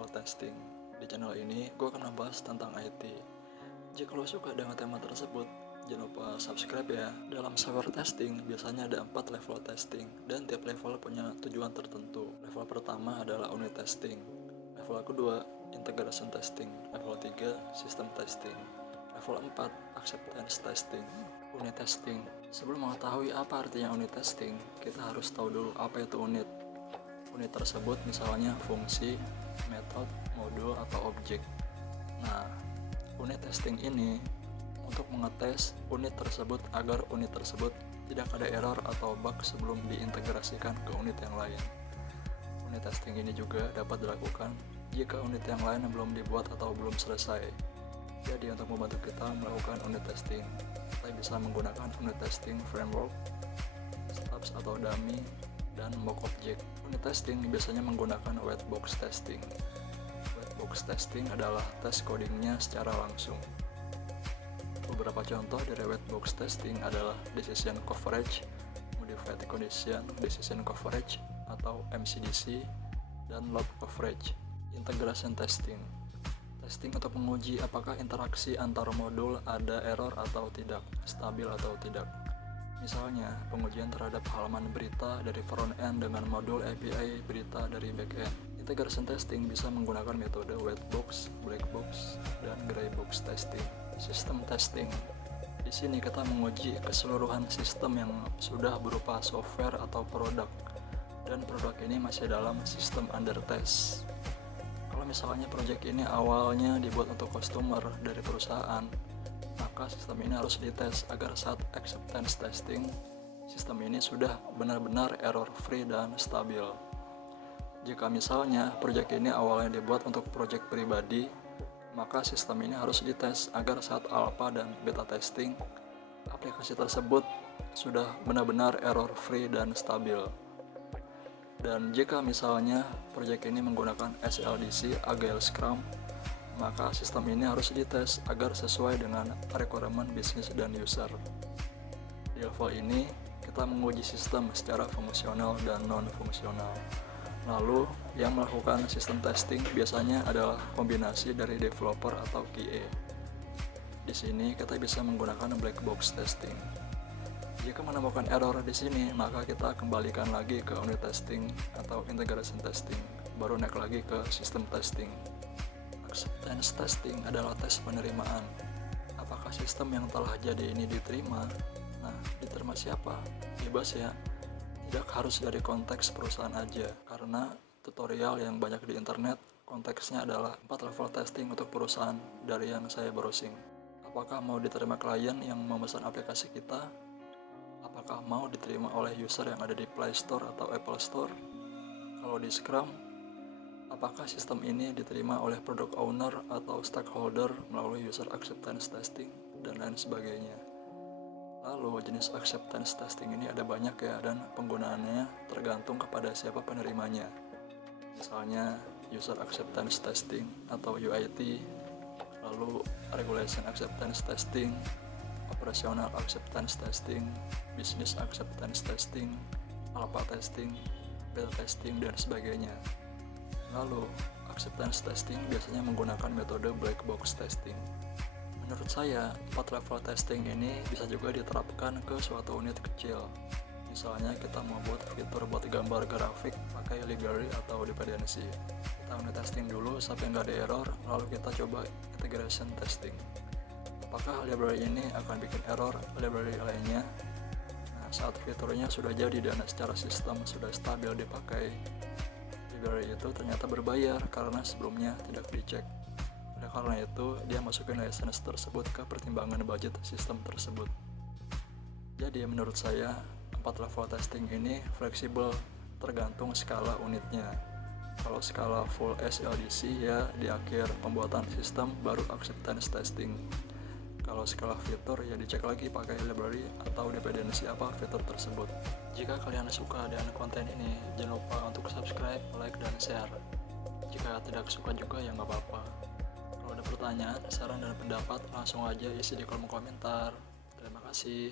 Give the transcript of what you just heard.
level testing. Di channel ini, gue akan membahas tentang IT. Jika lo suka dengan tema tersebut, jangan lupa subscribe ya. Dalam software testing, biasanya ada 4 level testing, dan tiap level punya tujuan tertentu. Level pertama adalah unit testing. Level kedua, integration testing. Level 3, system testing. Level 4, acceptance testing. Unit testing. Sebelum mengetahui apa artinya unit testing, kita harus tahu dulu apa itu unit. Unit tersebut misalnya fungsi, metode, modul, atau objek. Nah, unit testing ini untuk mengetes unit tersebut agar unit tersebut tidak ada error atau bug sebelum diintegrasikan ke unit yang lain. Unit testing ini juga dapat dilakukan jika unit yang lain belum dibuat atau belum selesai. Jadi untuk membantu kita melakukan unit testing, kita bisa menggunakan unit testing framework, stubs atau dummy, dan mock object. Unit testing biasanya menggunakan white box testing. White box testing adalah tes codingnya secara langsung. Beberapa contoh dari white box testing adalah decision coverage, modified condition decision coverage atau MCDC, dan load coverage. Integration testing. Testing untuk menguji apakah interaksi antar modul ada error atau tidak, stabil atau tidak. Misalnya, pengujian terhadap halaman berita dari front-end dengan modul API berita dari back-end. Integration testing bisa menggunakan metode white box, black box, dan gray box testing. System testing. Di sini kita menguji keseluruhan sistem yang sudah berupa software atau produk, dan produk ini masih dalam sistem under test. Kalau misalnya project ini awalnya dibuat untuk customer dari perusahaan, maka sistem ini harus dites agar saat acceptance testing, sistem ini sudah benar-benar error free dan stabil. Jika misalnya project ini awalnya dibuat untuk project pribadi, maka sistem ini harus dites agar saat alpha dan beta testing, aplikasi tersebut sudah benar-benar error free dan stabil. Dan jika misalnya project ini menggunakan SLDC, Agile Scrum, maka sistem ini harus dites agar sesuai dengan requirement bisnis dan user. Di level ini, kita menguji sistem secara fungsional dan non-fungsional. Lalu, yang melakukan sistem testing biasanya adalah kombinasi dari developer atau QA. Di sini, kita bisa menggunakan black box testing. Jika menemukan error di sini, maka kita kembalikan lagi ke unit testing atau integration testing, baru naik lagi ke system testing. Acceptance testing adalah tes penerimaan. Apakah sistem yang telah jadi ini diterima? Nah, diterima siapa? Bebas ya. Tidak harus dari konteks perusahaan aja, karena tutorial yang banyak di internet, konteksnya adalah 4 level testing untuk perusahaan dari yang saya browsing. Apakah mau diterima klien yang memesan aplikasi kita? Apakah mau diterima oleh user yang ada di Play Store atau Apple Store? Kalau di Scrum, apakah sistem ini diterima oleh product owner atau stakeholder melalui user acceptance testing, dan lain sebagainya. Lalu jenis acceptance testing ini ada banyak ya, dan penggunaannya tergantung kepada siapa penerimanya. Misalnya user acceptance testing atau UAT, lalu regulation acceptance testing, operational acceptance testing, business acceptance testing, alpha testing, beta testing, dan sebagainya. Lalu, acceptance testing biasanya menggunakan metode black box testing. Menurut saya, 4 level testing ini bisa juga diterapkan ke suatu unit kecil. Misalnya kita mau buat fitur buat gambar grafik pakai library atau dependency. Kita unit testing dulu sampai nggak ada error, lalu kita coba integration testing. Apakah library ini akan bikin error library lainnya? Nah, saat fiturnya sudah jadi dan secara sistem sudah stabil dipakai, library itu ternyata berbayar karena sebelumnya tidak dicek. Oleh karena itu, dia masukin license tersebut ke pertimbangan budget sistem tersebut. Jadi menurut saya, 4 level testing ini fleksibel tergantung skala unitnya. Kalau skala full SLDC ya di akhir pembuatan sistem baru acceptance testing. Kalau skala fitur ya dicek lagi pakai library atau dependensi apa fitur tersebut. Jika kalian suka dengan konten ini, jangan lupa untuk subscribe, like, dan share. Jika tidak suka juga ya nggak apa-apa. Kalau ada pertanyaan, saran, dan pendapat, langsung aja isi di kolom komentar. Terima kasih.